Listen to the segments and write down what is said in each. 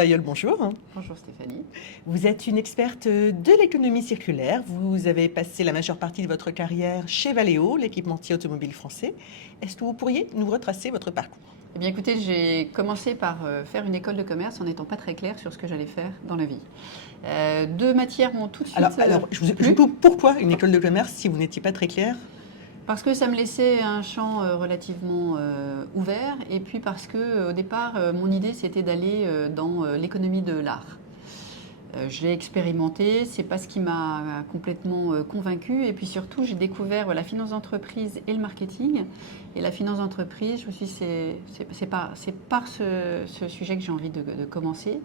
Bayeul, bonjour. Bonjour Stéphanie. Vous êtes une experte de l'économie circulaire. Vous avez passé la majeure partie de votre carrière chez Valeo, l'équipementier automobile français. Est-ce que vous pourriez nous retracer votre parcours? Eh bien écoutez, j'ai commencé par faire une école de commerce en n'étant pas très claire sur ce que j'allais faire dans la vie. Deux matières m'ont tout de suite Je vous plu, coupe. Pourquoi une école de commerce si vous n'étiez pas très clair? parce que ça me laissait un champ relativement ouvert, et puis parce que au départ, mon idée c'était d'aller dans l'économie de l'art. Je l'ai expérimenté, c'est pas ce qui m'a complètement convaincue. Et puis surtout, j'ai découvert la finance d'entreprise et le marketing. Et la finance d'entreprise, je me suis dit, c'est par ce sujet que j'ai envie de commencer.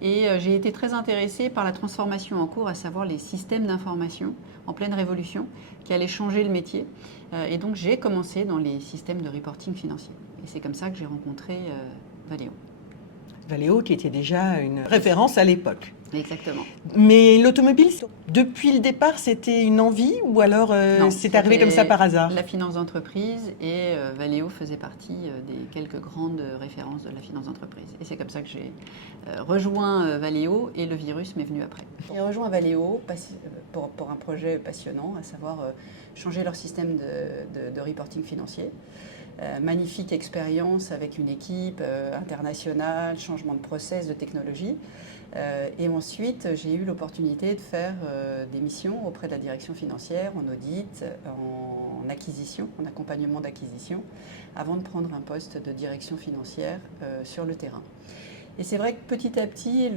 Et j'ai été très intéressée par la transformation en cours, à savoir les systèmes d'information en pleine révolution, qui allaient changer le métier. Et donc j'ai commencé dans les systèmes de reporting financier. Et c'est comme ça que j'ai rencontré Valeo. Valeo qui était déjà une référence à l'époque. Exactement. Mais l'automobile, depuis le départ, c'était une envie ou alors c'est arrivé comme ça par hasard? La finance d'entreprise, et Valeo faisait partie des quelques grandes références de la finance d'entreprise. Et c'est comme ça que j'ai rejoint Valeo, et le virus m'est venu après. J'ai rejoint Valeo pour un projet passionnant, à savoir changer leur système de reporting financier. Magnifique expérience avec une équipe internationale, changement de process, de technologie. Et ensuite, j'ai eu l'opportunité de faire des missions auprès de la direction financière, en audit, en acquisition, en accompagnement d'acquisition, avant de prendre un poste de direction financière sur le terrain. Et c'est vrai que petit à petit,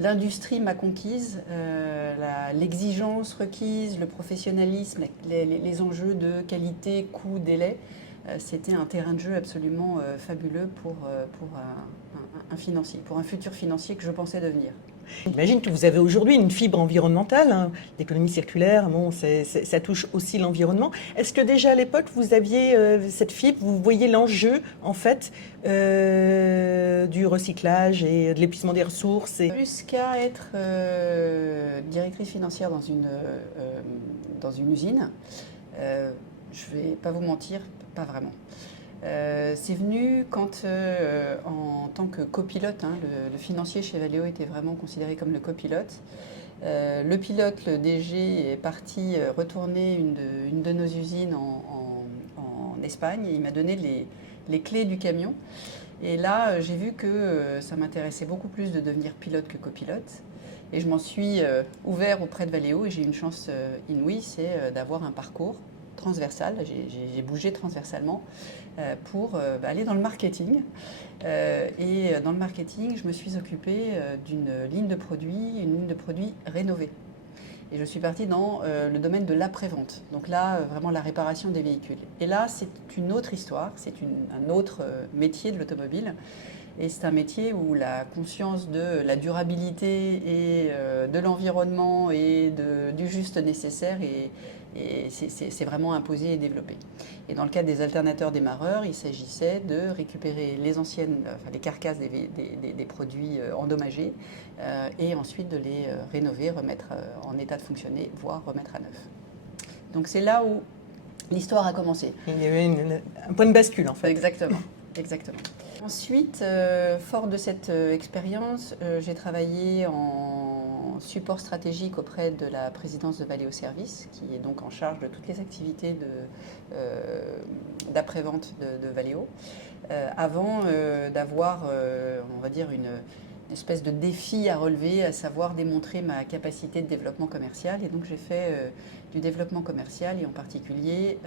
l'industrie m'a conquise, l'exigence requise, le professionnalisme, les enjeux de qualité, coût, délai. C'était un terrain de jeu absolument fabuleux pour un financier, pour un futur financier que je pensais devenir. J'imagine que vous avez aujourd'hui une fibre environnementale, hein. L'économie circulaire, bon, ça touche aussi l'environnement. Est-ce que déjà à l'époque, vous aviez cette fibre, vous voyez l'enjeu en fait du recyclage et de l'épuisement des ressources Jusqu'à être directrice financière dans une usine, je ne vais pas vous mentir, pas vraiment. C'est venu quand, en tant que copilote, le financier chez Valeo était vraiment considéré comme le copilote. Le pilote, le DG, est parti retourner une de nos usines en Espagne, et il m'a donné les clés du camion. Et là, j'ai vu que ça m'intéressait beaucoup plus de devenir pilote que copilote. Et je m'en suis ouvert auprès de Valeo, et j'ai une chance inouïe, c'est d'avoir un parcours transversal. J'ai bougé transversalement pour aller dans le marketing. Et dans le marketing, je me suis occupée d'une ligne de produits rénovée. Et je suis partie dans le domaine de l'après-vente. Donc là, vraiment la réparation des véhicules. Et là, c'est une autre histoire, c'est un autre métier de l'automobile. Et c'est un métier où la conscience de la durabilité et de l'environnement et du juste nécessaire c'est vraiment imposé et développé. Et dans le cadre des alternateurs démarreurs, il s'agissait de récupérer les carcasses des produits endommagés et ensuite de les rénover, remettre en état de fonctionner, voire remettre à neuf. Donc c'est là où l'histoire a commencé. Il y avait un point de bascule en fait. Exactement. Ensuite, fort de cette expérience, j'ai travaillé en support stratégique auprès de la présidence de Valeo Service, qui est donc en charge de toutes les activités d'après-vente de Valeo, avant d'avoir, on va dire, une espèce de défi à relever, à savoir démontrer ma capacité de développement commercial. Et donc j'ai fait du développement commercial, et en particulier,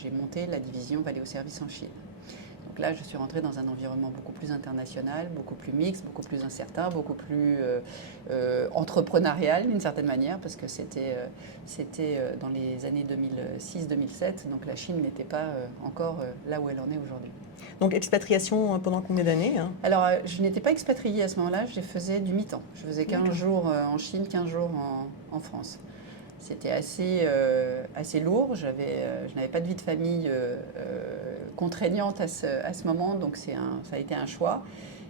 j'ai monté la division Valeo Service en Chine. Donc là, je suis rentrée dans un environnement beaucoup plus international, beaucoup plus mixte, beaucoup plus incertain, beaucoup plus entrepreneurial d'une certaine manière, parce que c'était dans les années 2006-2007, donc la Chine n'était pas encore là où elle en est aujourd'hui. Donc expatriation pendant combien d'années, hein? Alors, je n'étais pas expatriée à ce moment-là, je faisais du mi-temps. Je faisais 15 jours en Chine, 15 jours en France. C'était assez lourd. Je n'avais pas de vie de famille contraignante à ce moment, donc ça a été un choix.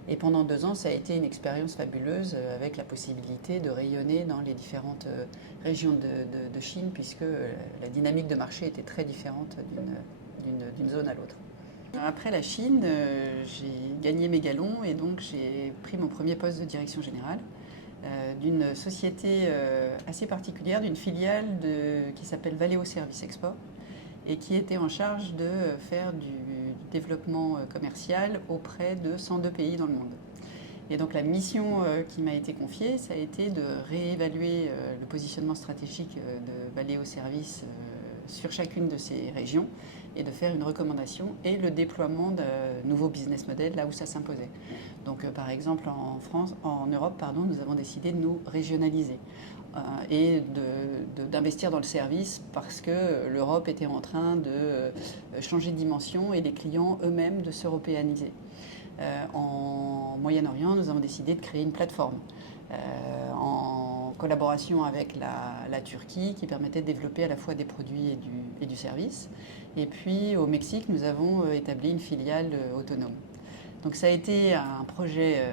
Et pendant 2 ans, ça a été une expérience fabuleuse avec la possibilité de rayonner dans les différentes régions de Chine, puisque la dynamique de marché était très différente d'une zone à l'autre. Après la Chine, j'ai gagné mes galons et donc j'ai pris mon premier poste de direction générale d'une société assez particulière, d'une filiale qui s'appelle Valeo Service Export et qui était en charge de faire du développement commercial auprès de 102 pays dans le monde. Et donc la mission qui m'a été confiée, ça a été de réévaluer le positionnement stratégique de Valeo Service sur chacune de ces régions et de faire une recommandation et le déploiement de nouveaux business models là où ça s'imposait. Donc par exemple en Europe, nous avons décidé de nous régionaliser et d'investir dans le service parce que l'Europe était en train de changer de dimension et les clients eux-mêmes de s'européaniser. En Moyen-Orient, nous avons décidé de créer une plateforme en collaboration avec la Turquie qui permettait de développer à la fois des produits et du service. Et puis au Mexique, nous avons établi une filiale autonome. Donc ça a été un projet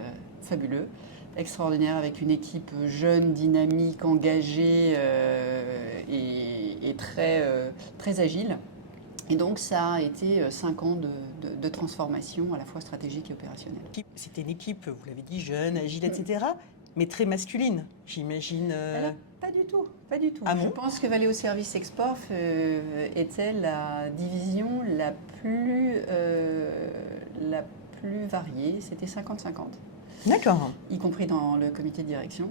fabuleux, extraordinaire, avec une équipe jeune, dynamique, engagée et très agile. Et donc ça a été 5 ans de transformation à la fois stratégique et opérationnelle. C'était une équipe, vous l'avez dit, jeune, agile, etc., mais très masculine, j'imagine. Alors, pas du tout, pas du tout. Ah bon ? Je pense que Valeo Service Export était la division la plus variée. C'était 50-50. D'accord. Y compris dans le comité de direction.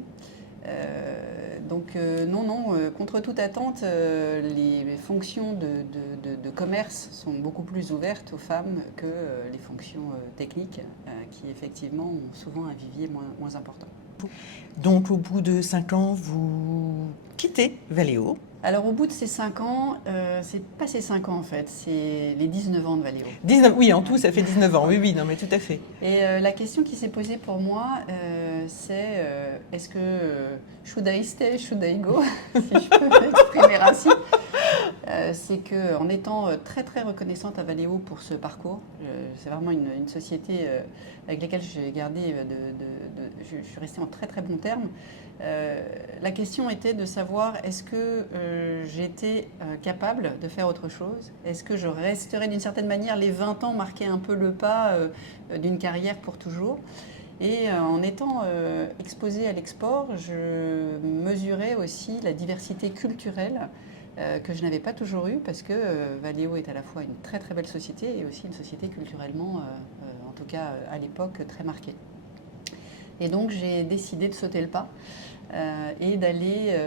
Contre toute attente, les fonctions de commerce sont beaucoup plus ouvertes aux femmes que les fonctions techniques qui effectivement ont souvent un vivier moins important. Donc au bout de 5 ans, vous quittez Valeo. Alors au bout de ces 5 ans, c'est pas ces 5 ans en fait, c'est les 19 ans de Valeo. 19, oui, en tout, ça fait 19 ans, oui, non mais tout à fait. Et la question qui s'est posée pour moi, c'est est-ce que should I stay, should I go, si je peux m'exprimer ainsi. C'est qu'en étant très très reconnaissante à Valeo pour ce parcours, c'est vraiment une société avec laquelle j'ai gardé, je suis restée en très très bons termes. La question était de savoir est-ce que j'étais capable de faire autre chose ? Est-ce que je resterais d'une certaine manière les 20 ans marquer un peu le pas d'une carrière pour toujours ? Et en étant exposée à l'export, je mesurais aussi la diversité culturelle que je n'avais pas toujours eue parce que Valeo est à la fois une très très belle société et aussi une société culturellement, en tout cas à l'époque, très marquée. Et donc j'ai décidé de sauter le pas et d'aller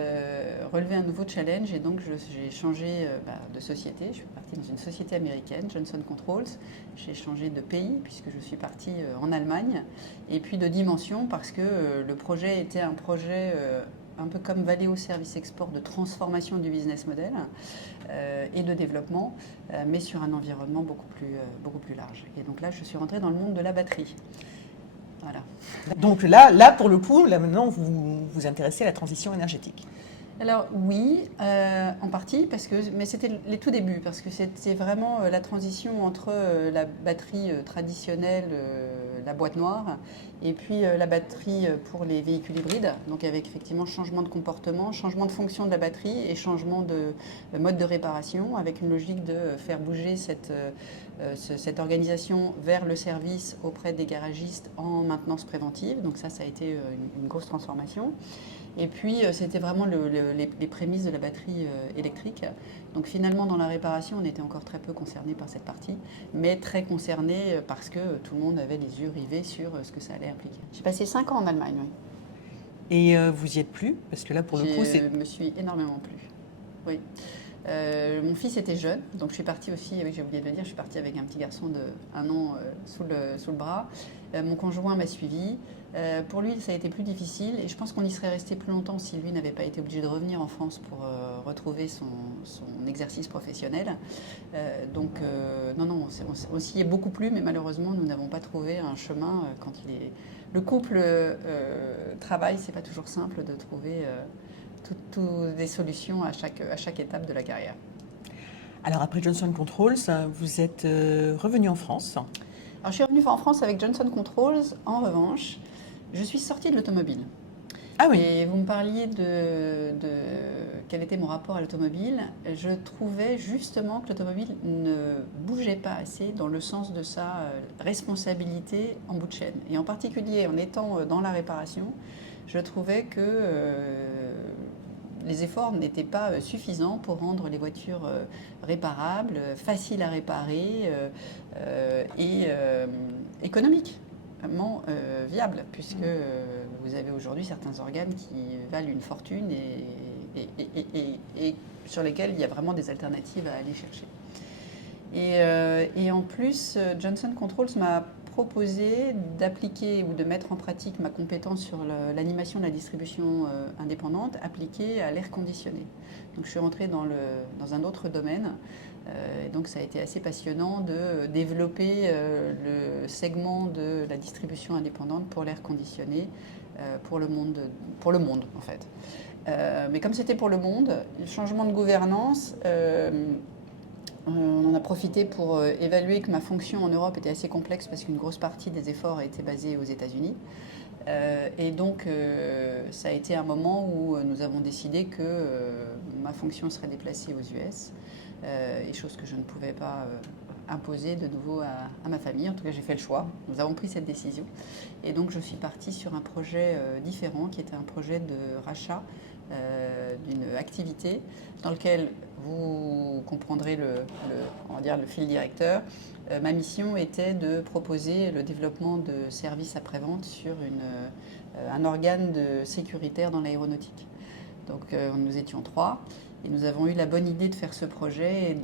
relever un nouveau challenge. Et donc j'ai changé de société. Je suis partie dans une société américaine, Johnson Controls. J'ai changé de pays puisque je suis partie en Allemagne. Et puis de dimension parce que le projet était un projet un peu comme Valeo Service Export de transformation du business model et de développement, mais sur un environnement beaucoup plus large. Et donc là, je suis rentrée dans le monde de la batterie. Voilà. Donc là, pour le coup, là maintenant, vous vous intéressez à la transition énergétique. Alors oui, en partie, mais c'était les tout débuts, parce que c'était vraiment la transition entre la batterie traditionnelle, la boîte noire, et puis la batterie pour les véhicules hybrides, donc avec effectivement changement de comportement, changement de fonction de la batterie et changement de mode de réparation, avec une logique de faire bouger cette organisation vers le service auprès des garagistes en maintenance préventive. Donc ça a été une grosse transformation. Et puis, c'était vraiment les prémices de la batterie électrique. Donc finalement, dans la réparation, on était encore très peu concerné par cette partie, mais très concerné parce que tout le monde avait les yeux rivés sur ce que ça allait impliquer. J'ai passé 5 ans en Allemagne, oui. Et vous y êtes plus ? Parce que là, pour le coup, c'est... Je me suis énormément plu, oui. Mon fils était jeune, donc je suis partie aussi, oui, j'ai oublié de le dire, je suis partie avec un petit garçon de 1 an sous le bras. Mon conjoint m'a suivie. Pour lui, ça a été plus difficile et je pense qu'on y serait resté plus longtemps si lui n'avait pas été obligé de revenir en France pour retrouver son exercice professionnel. On s'y est beaucoup plu, mais malheureusement, nous n'avons pas trouvé un chemin quand le couple travaille, c'est pas toujours simple de trouver toutes des solutions à chaque étape de la carrière. Alors après Johnson Controls, vous êtes revenu en France. Alors je suis revenue en France avec Johnson Controls. En revanche, je suis sortie de l'automobile. Ah oui. Et vous me parliez de quel était mon rapport à l'automobile. Je trouvais justement que l'automobile ne bougeait pas assez dans le sens de sa responsabilité en bout de chaîne. Et en particulier en étant dans la réparation, je trouvais que les efforts n'étaient pas suffisants pour rendre les voitures réparables, faciles à réparer et économiquement viables, puisque vous avez aujourd'hui certains organes qui valent une fortune et sur lesquels il y a vraiment des alternatives à aller chercher. Et en plus, Johnson Controls m'a proposé d'appliquer ou de mettre en pratique ma compétence sur l'animation de la distribution indépendante appliquée à l'air conditionné. Donc je suis rentrée dans un autre domaine. Et donc ça a été assez passionnant de développer le segment de la distribution indépendante pour l'air conditionné pour le monde en fait. Mais comme c'était pour le monde, le changement de gouvernance, on en a profité pour évaluer que ma fonction en Europe était assez complexe parce qu'une grosse partie des efforts a été basée aux États-Unis. Et donc, ça a été un moment où nous avons décidé que ma fonction serait déplacée aux US, et chose que je ne pouvais pas imposer de nouveau à ma famille. En tout cas, j'ai fait le choix. Nous avons pris cette décision. Et donc, je suis partie sur un projet différent, qui était un projet de rachat d'une activité dans lequel vous comprendrez on va dire le fil directeur. Ma mission était de proposer le développement de services après-vente sur un organe sécuritaire dans l'aéronautique. Donc nous étions 3 et nous avons eu la bonne idée de faire ce projet et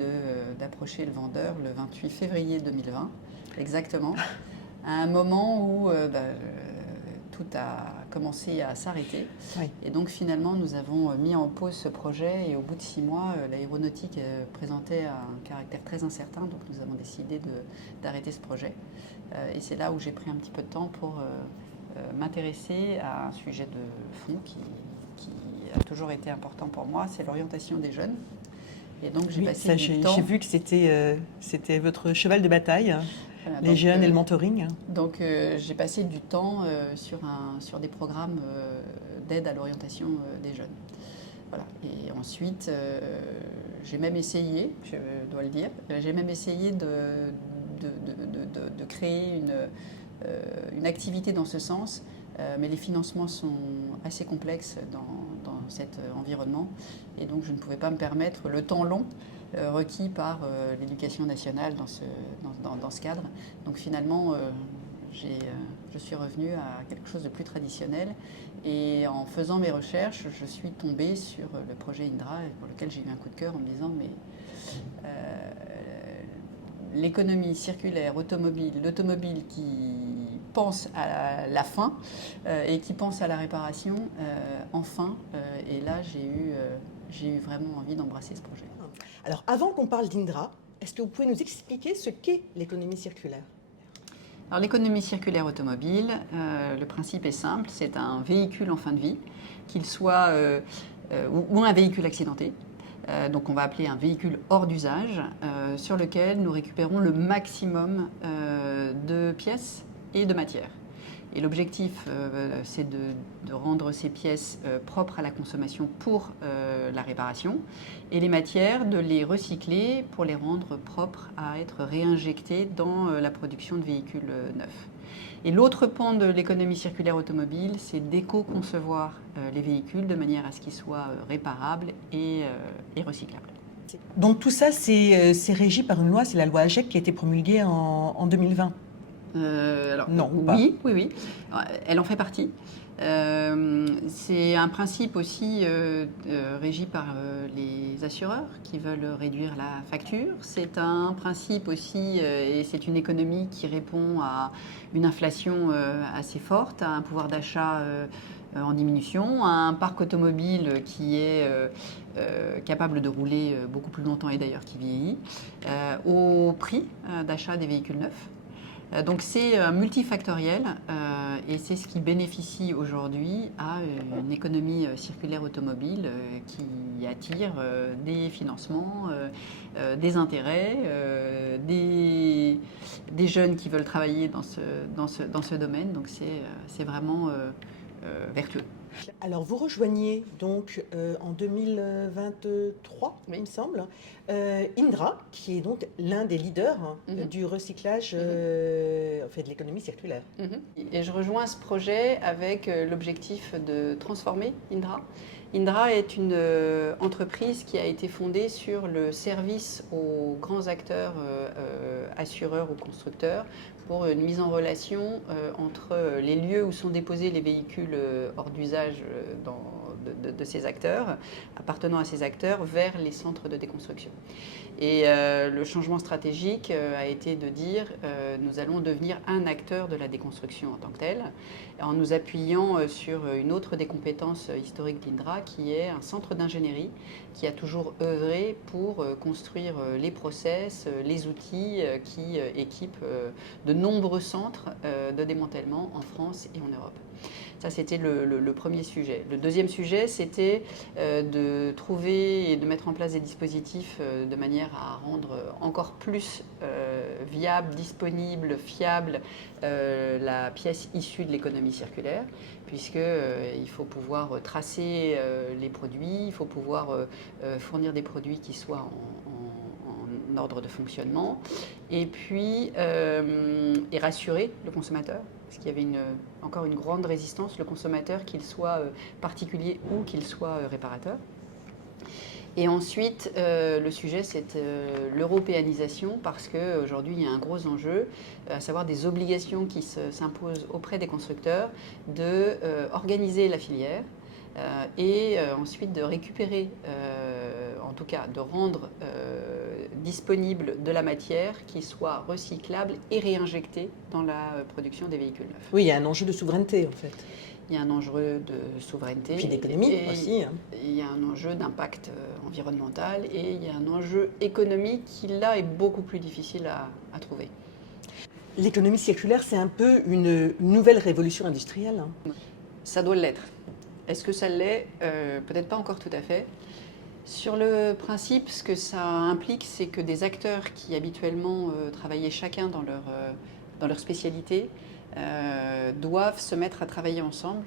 d'approcher le vendeur le 28 février 2020, exactement, à un moment où tout a commencé à s'arrêter. Oui. Et donc finalement, nous avons mis en pause ce projet et au bout de 6 mois, l'aéronautique présentait un caractère très incertain. Donc nous avons décidé d'arrêter ce projet. Et c'est là où j'ai pris un petit peu de temps pour m'intéresser à un sujet de fond qui a toujours été important pour moi, c'est l'orientation des jeunes. Et donc j'ai passé du temps... J'ai vu que c'était votre cheval de bataille. Voilà, les jeunes et le mentoring. Donc j'ai passé du temps sur des programmes d'aide à l'orientation des jeunes. Voilà. Et ensuite, j'ai même essayé, je dois le dire, de créer une activité dans ce sens, mais les financements sont assez complexes dans cet environnement. Et donc je ne pouvais pas me permettre le temps long requis par l'éducation nationale dans ce cadre. Donc finalement, je suis revenue à quelque chose de plus traditionnel. Et en faisant mes recherches, je suis tombée sur le projet Indra, pour lequel j'ai eu un coup de cœur en me disant mais l'économie circulaire automobile, l'automobile qui pense à la fin et qui pense à la réparation, enfin. Et là, j'ai eu vraiment envie d'embrasser ce projet. Alors, avant qu'on parle d'Indra, est-ce que vous pouvez nous expliquer ce qu'est l'économie circulaire ? Alors, l'économie circulaire automobile, le principe est simple, c'est un véhicule en fin de vie, qu'il soit ou un véhicule accidenté. Donc on va appeler un véhicule hors d'usage, sur lequel nous récupérons le maximum de pièces et de matières. Et l'objectif, c'est de rendre ces pièces propres à la consommation pour la réparation, et les matières, de les recycler pour les rendre propres à être réinjectées dans la production de véhicules neufs. Et l'autre pan de l'économie circulaire automobile, c'est d'éco-concevoir les véhicules de manière à ce qu'ils soient réparables et recyclables. Donc tout ça, c'est régi par une loi, c'est la loi AGEC qui a été promulguée en 2020. Alors, non, oui. Elle en fait partie. C'est un principe aussi régi par les assureurs qui veulent réduire la facture. C'est un principe aussi, et c'est une économie qui répond à une inflation assez forte, à un pouvoir d'achat en diminution, à un parc automobile qui est capable de rouler beaucoup plus longtemps et d'ailleurs qui vieillit, au prix d'achat des véhicules neufs. Donc c'est multifactoriel et c'est ce qui bénéficie aujourd'hui à une économie circulaire automobile qui attire des financements, des intérêts, des jeunes qui veulent travailler dans ce domaine. Donc c'est vraiment vertueux. Alors, vous rejoignez donc en 2023, Oui. il me semble, Indra, qui est donc l'un des leaders du recyclage, de l'économie circulaire. Et je rejoins ce projet avec l'objectif de transformer Indra. Indra est une entreprise qui a été fondée sur le service aux grands acteurs, assureurs ou constructeurs, pour une mise en relation entre les lieux où sont déposés les véhicules hors d'usage de ces acteurs, appartenant à ces acteurs, vers les centres de déconstruction. Et le changement stratégique a été de dire nous allons devenir un acteur de la déconstruction en tant que tel, en nous appuyant sur une autre des compétences historiques d'Indra, qui est un centre d'ingénierie qui a toujours œuvré pour construire les process, les outils qui équipent de nombreux centres de démantèlement en France et en Europe. Ça, c'était le premier sujet. Le deuxième sujet, c'était de trouver et de mettre en place des dispositifs de manière à rendre encore plus viable, disponible, fiable la pièce issue de l'économie circulaire, puisqu'il faut pouvoir tracer les produits, il faut pouvoir fournir des produits qui soient en ordre de fonctionnement, et puis et rassurer le consommateur, parce qu'il y avait encore une grande résistance, le consommateur, qu'il soit particulier ou qu'il soit réparateur. Et ensuite, le sujet, c'est l'européanisation, parce qu'aujourd'hui, il y a un gros enjeu, à savoir des obligations qui s'imposent auprès des constructeurs d'organiser la filière, et ensuite de récupérer, en tout cas de rendre disponible de la matière qui soit recyclable et réinjectée dans la production des véhicules neufs. Oui, il y a un enjeu de souveraineté en fait. Il y a un enjeu de souveraineté. Puis d'économie aussi. Il y a un enjeu d'impact environnemental et il y a un enjeu économique qui là est beaucoup plus difficile à trouver. L'économie circulaire, c'est un peu une nouvelle révolution industrielle. Ça doit l'être. Est-ce que ça l'est? Peut-être pas encore tout à fait. Sur le principe, ce que ça implique, c'est que des acteurs qui habituellement travaillaient chacun dans leur spécialité doivent se mettre à travailler ensemble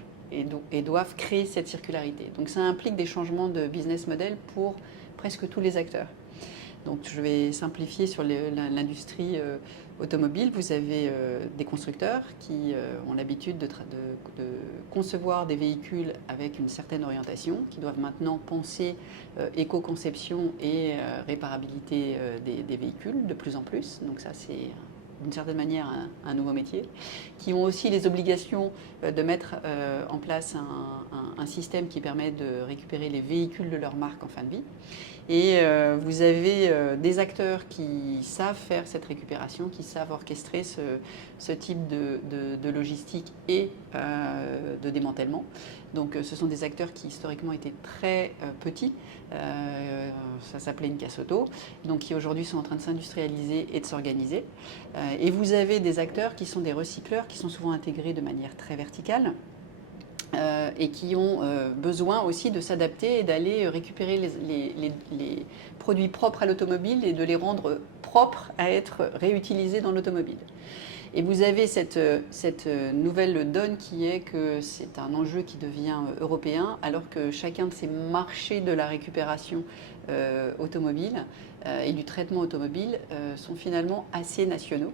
et doivent créer cette circularité. Donc ça implique des changements de business model pour presque tous les acteurs. Donc je vais simplifier sur l'industrie automobile. Vous avez des constructeurs qui ont l'habitude de concevoir des véhicules avec une certaine orientation, qui doivent maintenant penser éco-conception et réparabilité des véhicules de plus en plus. Donc ça, c'est d'une certaine manière un nouveau métier, qui ont aussi les obligations de mettre en place un système qui permet de récupérer les véhicules de leur marque en fin de vie. Et vous avez des acteurs qui savent faire cette récupération, qui savent orchestrer ce type de logistique et de démantèlement. Donc ce sont des acteurs qui historiquement étaient très petits, ça s'appelait une casse auto, donc qui aujourd'hui sont en train de s'industrialiser et de s'organiser. Et vous avez des acteurs qui sont des recycleurs, qui sont souvent intégrés de manière très verticale. Et qui ont besoin aussi de s'adapter et d'aller récupérer les produits propres à l'automobile et de les rendre propres à être réutilisés dans l'automobile. Et vous avez cette nouvelle donne qui est que c'est un enjeu qui devient européen, alors que chacun de ces marchés de la récupération automobile et du traitement automobile sont finalement assez nationaux.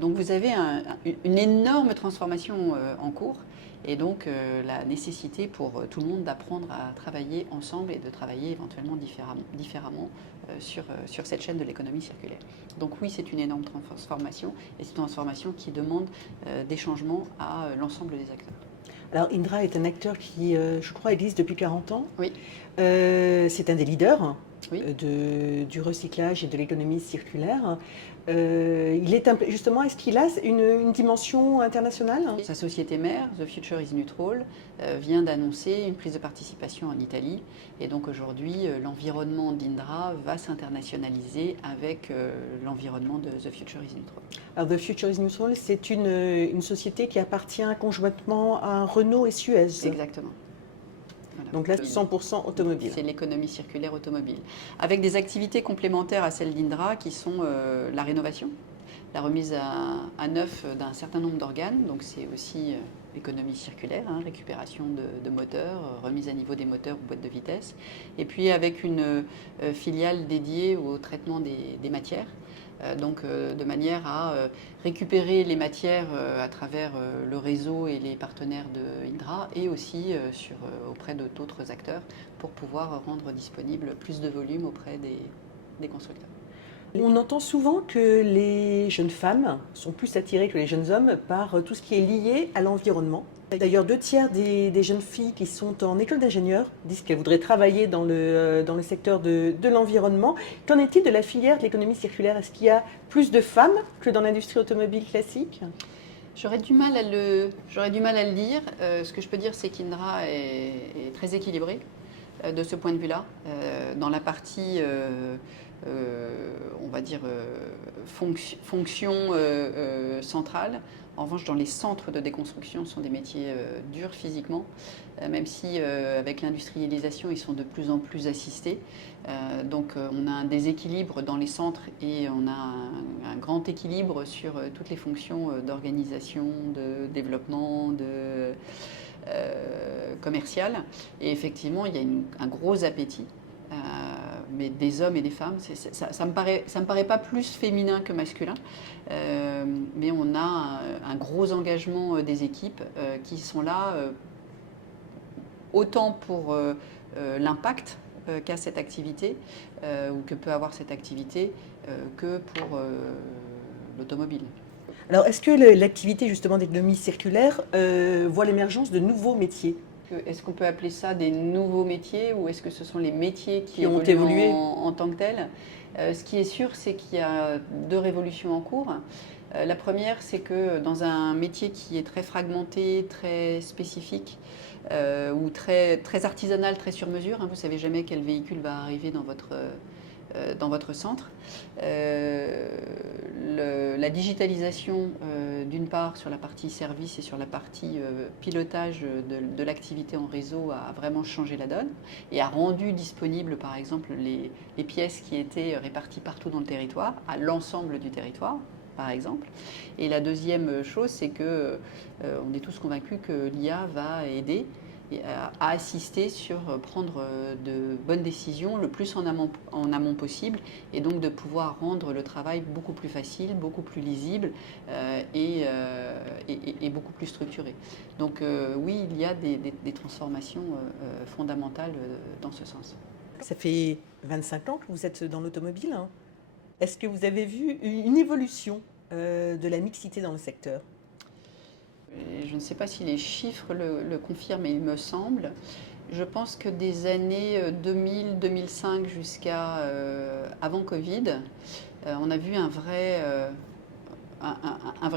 Donc vous avez une énorme transformation en cours. Et donc la nécessité pour tout le monde d'apprendre à travailler ensemble et de travailler éventuellement différemment sur cette chaîne de l'économie circulaire. Donc oui, c'est une énorme transformation et c'est une transformation qui demande des changements à l'ensemble des acteurs. Alors Indra est un acteur qui, je crois, existe depuis 40 ans. Oui. C'est un des leaders oui. du recyclage et de l'économie circulaire. Justement, est-ce qu'il a une dimension internationale? Sa société mère, The Future is Neutral, vient d'annoncer une prise de participation en Italie. Et donc aujourd'hui, l'environnement d'Indra va s'internationaliser avec l'environnement de The Future is Neutral. Alors The Future is Neutral, c'est une société qui appartient conjointement à Renault et Suez. Exactement. Voilà. Donc là, 100% automobile. C'est l'économie circulaire automobile. Avec des activités complémentaires à celles d'Indra qui sont la rénovation, la remise à neuf d'un certain nombre d'organes. Donc c'est aussi économie circulaire, hein, récupération de moteurs, remise à niveau des moteurs ou boîtes de vitesse, et puis avec une filiale dédiée au traitement des matières. Donc de manière à récupérer les matières à travers le réseau et les partenaires de Indra et aussi auprès d'autres acteurs pour pouvoir rendre disponible plus de volume auprès des constructeurs. On entend souvent que les jeunes femmes sont plus attirées que les jeunes hommes par tout ce qui est lié à l'environnement. D'ailleurs, 2/3 des jeunes filles qui sont en école d'ingénieur disent qu'elles voudraient travailler dans le secteur de l'environnement. Qu'en est-il de la filière de l'économie circulaire? Est-ce qu'il y a plus de femmes que dans l'industrie automobile classique? J'aurais du mal à le dire. Ce que je peux dire, c'est qu'Indra est très équilibré de ce point de vue-là. Dans la partie, on va dire, fonction centrale. En revanche, dans les centres de déconstruction, ce sont des métiers durs physiquement, même si avec l'industrialisation, ils sont de plus en plus assistés. Donc on a un déséquilibre dans les centres et on a un grand équilibre sur toutes les fonctions d'organisation, de développement, commercial. Et effectivement, il y a un gros appétit. Mais des hommes et des femmes, ça me paraît pas plus féminin que masculin, mais on a un gros engagement des équipes qui sont là autant pour l'impact qu'a cette activité ou que peut avoir cette activité que pour l'automobile. Alors, est-ce que l'activité justement d'économie circulaire voit l'émergence de nouveaux métiers? Est-ce qu'on peut appeler ça des nouveaux métiers ou est-ce que ce sont les métiers qui ont évolué en tant que tels? Ce qui est sûr, c'est qu'il y a deux révolutions en cours. La première, c'est que dans un métier qui est très fragmenté, très spécifique ou très artisanal, très sur mesure, hein, vous ne savez jamais quel véhicule va arriver dans votre centre. La digitalisation, d'une part, sur la partie service et sur la partie pilotage de l'activité en réseau a vraiment changé la donne et a rendu disponibles, par exemple, les pièces qui étaient réparties partout dans le territoire, à l'ensemble du territoire, par exemple. Et la deuxième chose, c'est que on est tous convaincus que l'IA va aider à assister sur prendre de bonnes décisions le plus en amont possible et donc de pouvoir rendre le travail beaucoup plus facile, beaucoup plus lisible et beaucoup plus structuré. Donc oui, il y a des transformations fondamentales dans ce sens. Ça fait 25 ans que vous êtes dans l'automobile, hein. Est-ce que vous avez vu une évolution de la mixité dans le secteur? Je ne sais pas si les chiffres le confirment, mais il me semble. Je pense que des années 2000-2005 jusqu'à avant Covid, on a vu un vrai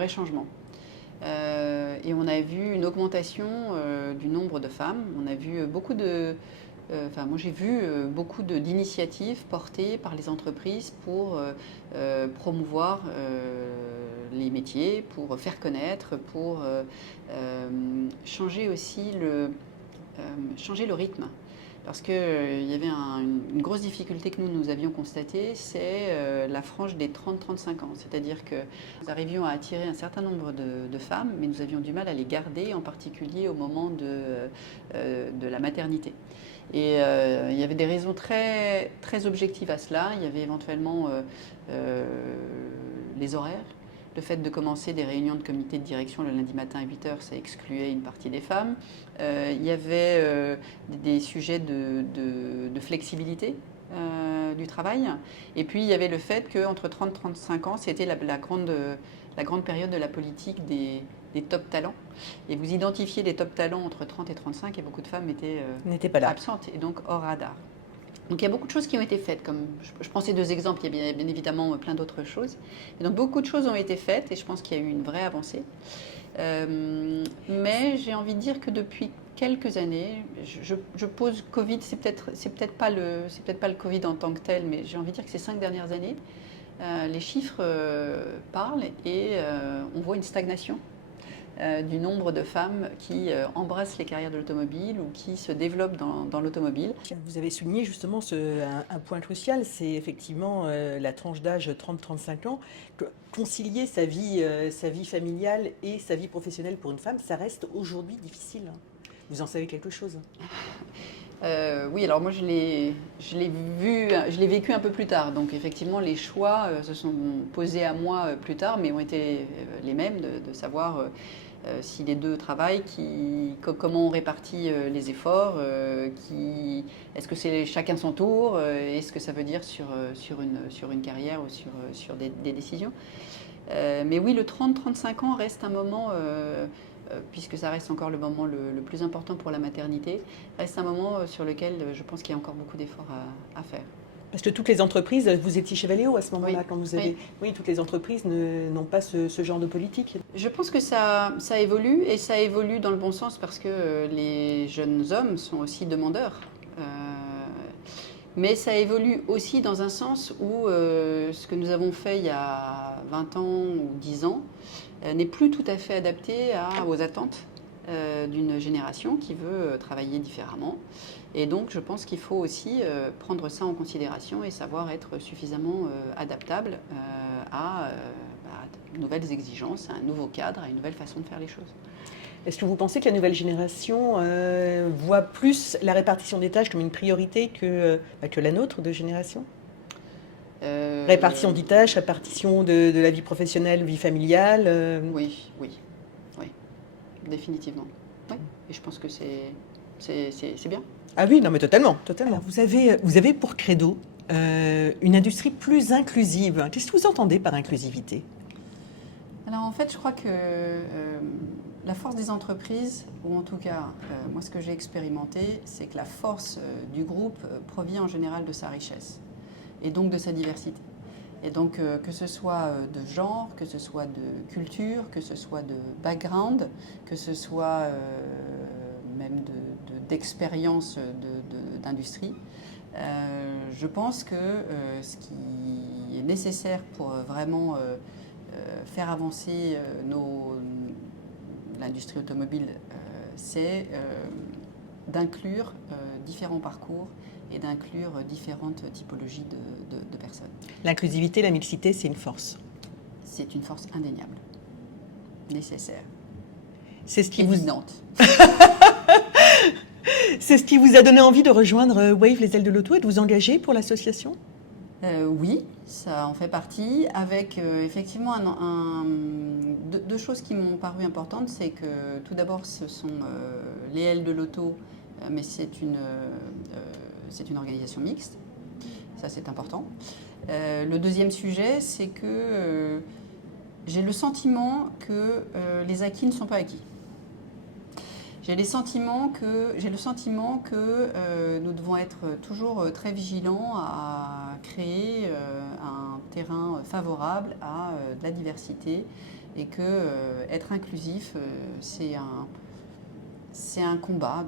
changement. Et on a vu une augmentation du nombre de femmes. On a vu beaucoup moi j'ai vu beaucoup d'initiatives portées par les entreprises pour promouvoir les métiers, pour faire connaître, pour changer aussi changer le rythme. Parce qu'il y avait une grosse difficulté que nous avions constatée, c'est la frange des 30-35 ans. C'est-à-dire que nous arrivions à attirer un certain nombre de femmes, mais nous avions du mal à les garder, en particulier au moment de la maternité. Et il y avait des raisons très, très objectives à cela. Il y avait éventuellement les horaires. Le fait de commencer des réunions de comité de direction le lundi matin à 8h, ça excluait une partie des femmes. Il y avait des sujets de flexibilité du travail. Et puis il y avait le fait qu'entre 30 et 35 ans, c'était la grande période de la politique des top talents. Et vous identifiez les top talents entre 30 et 35 et beaucoup de femmes n'étaient pas là, absentes et donc hors radar. Donc il y a beaucoup de choses qui ont été faites, comme je prends ces deux exemples, il y a bien évidemment plein d'autres choses. Et donc beaucoup de choses ont été faites et je pense qu'il y a eu une vraie avancée. Mais j'ai envie de dire que depuis quelques années, je pose Covid, c'est peut-être pas le Covid en tant que tel, mais j'ai envie de dire que ces 5 dernières années, les chiffres parlent et on voit une stagnation du nombre de femmes qui embrassent les carrières de l'automobile ou qui se développent dans l'automobile. Vous avez souligné justement un point crucial, c'est effectivement la tranche d'âge 30-35 ans. Concilier sa vie familiale et sa vie professionnelle pour une femme, ça reste aujourd'hui difficile. Vous en savez quelque chose? Oui, alors moi je l'ai vécu un peu plus tard. Donc effectivement, les choix se sont posés à moi plus tard, mais ont été les mêmes de savoir si les deux travaillent, comment on répartit les efforts, est-ce que c'est chacun son tour, est-ce que ça veut dire sur une carrière ou sur des décisions. Mais oui, le 30-35 ans reste un moment, puisque ça reste encore le moment le plus important pour la maternité, reste un moment sur lequel je pense qu'il y a encore beaucoup d'efforts à faire. Parce que toutes les entreprises, vous étiez chez Valeo à ce moment-là, Oui, quand vous avez... Oui, toutes les entreprises n'ont pas ce genre de politique. Je pense que ça évolue, et ça évolue dans le bon sens parce que les jeunes hommes sont aussi demandeurs. Mais ça évolue aussi dans un sens où ce que nous avons fait il y a 20 ans ou 10 ans n'est plus tout à fait adapté aux attentes d'une génération qui veut travailler différemment. Et donc je pense qu'il faut aussi prendre ça en considération et savoir être suffisamment adaptable à de nouvelles exigences, à un nouveau cadre, à une nouvelle façon de faire les choses. Est-ce que vous pensez que la nouvelle génération voit plus la répartition des tâches comme une priorité que la nôtre de génération? Répartition des tâches, répartition de la vie professionnelle, vie familiale Oui, définitivement. Oui. Et je pense que c'est bien. Ah oui, non mais totalement. Alors, vous avez pour credo une industrie plus inclusive. Qu'est-ce que vous entendez par inclusivité? Alors en fait, je crois que la force des entreprises, ou en tout cas, moi ce que j'ai expérimenté, c'est que la force du groupe provient en général de sa richesse et donc de sa diversité. Et donc que ce soit de genre, que ce soit de culture, que ce soit de background, que ce soit même d'expérience d'industrie, je pense que ce qui est nécessaire pour vraiment faire avancer l'industrie automobile, c'est d'inclure différents parcours et d'inclure différentes typologies de personnes. L'inclusivité, la mixité, c'est une force. C'est une force indéniable, nécessaire, c'est ce qui évidente. C'est ce qui vous a donné envie de rejoindre Wave les ailes de l'auto et de vous engager pour l'association? Oui, ça en fait partie, avec effectivement deux choses qui m'ont paru importantes. C'est que tout d'abord, ce sont les ailes de l'auto, mais c'est une organisation mixte. Ça, c'est important. Le deuxième sujet, c'est que j'ai le sentiment que les acquis ne sont pas acquis. J'ai le sentiment que nous devons être toujours très vigilants à créer un terrain favorable à de la diversité, et que être inclusif, c'est un combat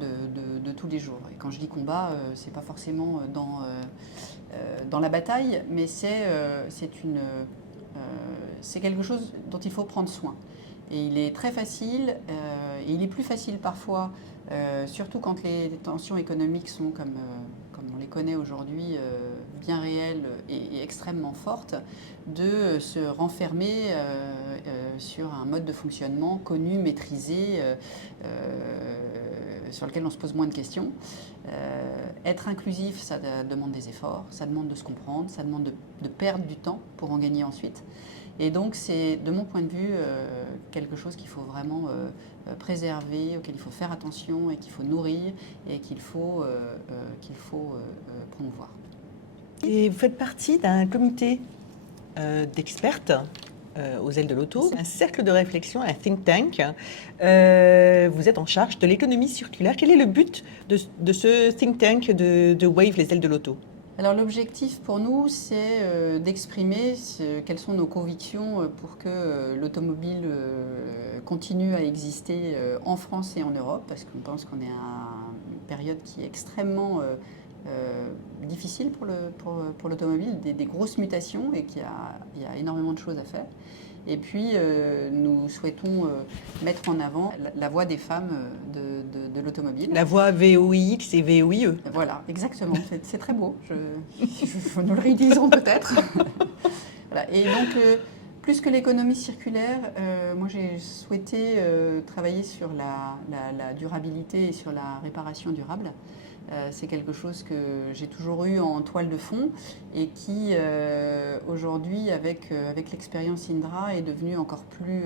de tous les jours. Et quand je dis combat, c'est pas forcément dans la bataille, mais c'est quelque chose dont il faut prendre soin. Et il est très facile, et il est plus facile parfois, surtout quand les tensions économiques sont comme on les connaît aujourd'hui, bien réelles et extrêmement fortes, de se renfermer sur un mode de fonctionnement connu, maîtrisé, sur lequel on se pose moins de questions. Être inclusif, ça demande des efforts, ça demande de se comprendre, ça demande de perdre du temps pour en gagner ensuite. Et donc c'est, de mon point de vue, quelque chose qu'il faut vraiment préserver, auquel il faut faire attention et qu'il faut nourrir et qu'il faut promouvoir. Et vous faites partie d'un comité d'expertes aux ailes de l'auto, un cercle de réflexion, un think tank. Vous êtes en charge de l'économie circulaire. Quel est le but de ce think tank de Wave les ailes de l'auto? Alors l'objectif pour nous, c'est d'exprimer quelles sont nos convictions pour que l'automobile continue à exister en France et en Europe, parce qu'on pense qu'on est à une période qui est extrêmement difficile pour l'automobile, des grosses mutations, et qu'il y a énormément de choses à faire. Et puis, nous souhaitons mettre en avant la voix des femmes de l'automobile. La voix VOIX et VOIE. Voilà, exactement. C'est très beau. Nous le réutiliserons peut-être. Voilà. Et donc, plus que l'économie circulaire, moi j'ai souhaité travailler sur la durabilité et sur la réparation durable. C'est quelque chose que j'ai toujours eu en toile de fond et qui aujourd'hui, avec l'expérience Indra, est devenu encore plus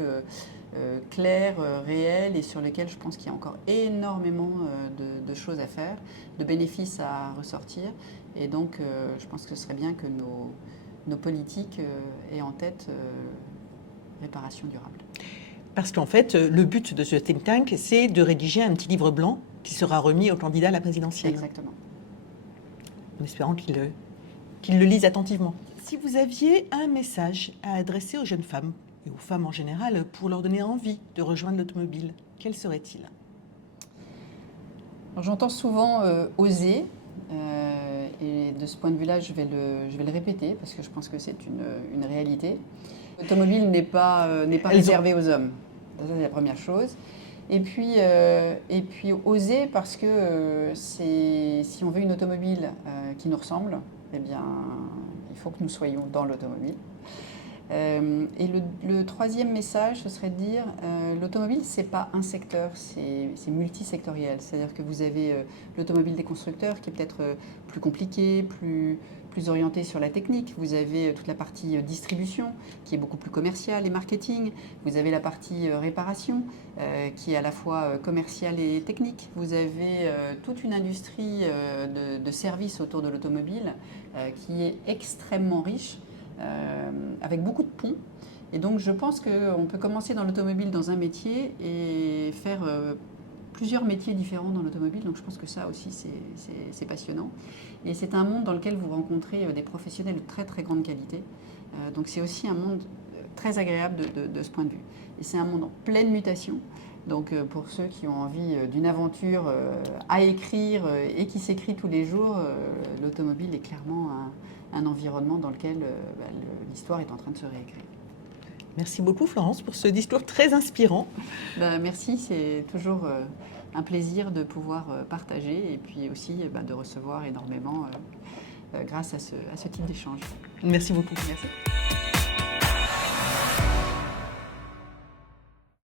clair, réel et sur lequel je pense qu'il y a encore énormément de choses à faire, de bénéfices à ressortir. Et donc, je pense que ce serait bien que nos politiques aient en tête réparation durable. Parce qu'en fait, le but de ce think tank, c'est de rédiger un petit livre blanc qui sera remis au candidat à la présidentielle. Exactement. En espérant qu'il le lise attentivement. Si vous aviez un message à adresser aux jeunes femmes, et aux femmes en général, pour leur donner envie de rejoindre l'automobile, quel serait-il ? J'entends souvent oser, et de ce point de vue-là, je vais le répéter, parce que je pense que c'est une réalité. L'automobile n'est pas réservée aux hommes. Ça, c'est la première chose. Et puis oser parce que si on veut une automobile qui nous ressemble, eh bien, il faut que nous soyons dans l'automobile. Et le troisième message, ce serait de dire l'automobile, c'est pas un secteur, c'est multisectoriel. C'est-à-dire que vous avez l'automobile des constructeurs qui est peut-être plus compliquée, plus orientée sur la technique. Vous avez toute la partie distribution qui est beaucoup plus commerciale et marketing. Vous avez la partie réparation qui est à la fois commerciale et technique. Vous avez toute une industrie de services autour de l'automobile qui est extrêmement riche. Avec beaucoup de ponts. Et donc je pense qu'on peut commencer dans l'automobile dans un métier et faire plusieurs métiers différents dans l'automobile. Donc je pense que ça aussi c'est passionnant. Et c'est un monde dans lequel vous rencontrez des professionnels de très très grande qualité. Donc c'est aussi un monde très agréable de ce point de vue. Et c'est un monde en pleine mutation. Donc pour ceux qui ont envie d'une aventure à écrire et qui s'écrit tous les jours, l'automobile est clairement un environnement dans lequel l'histoire est en train de se réécrire. Merci beaucoup Florence pour ce discours très inspirant. Merci, c'est toujours un plaisir de pouvoir partager et puis aussi de recevoir énormément grâce à ce type d'échange. Merci beaucoup. Merci.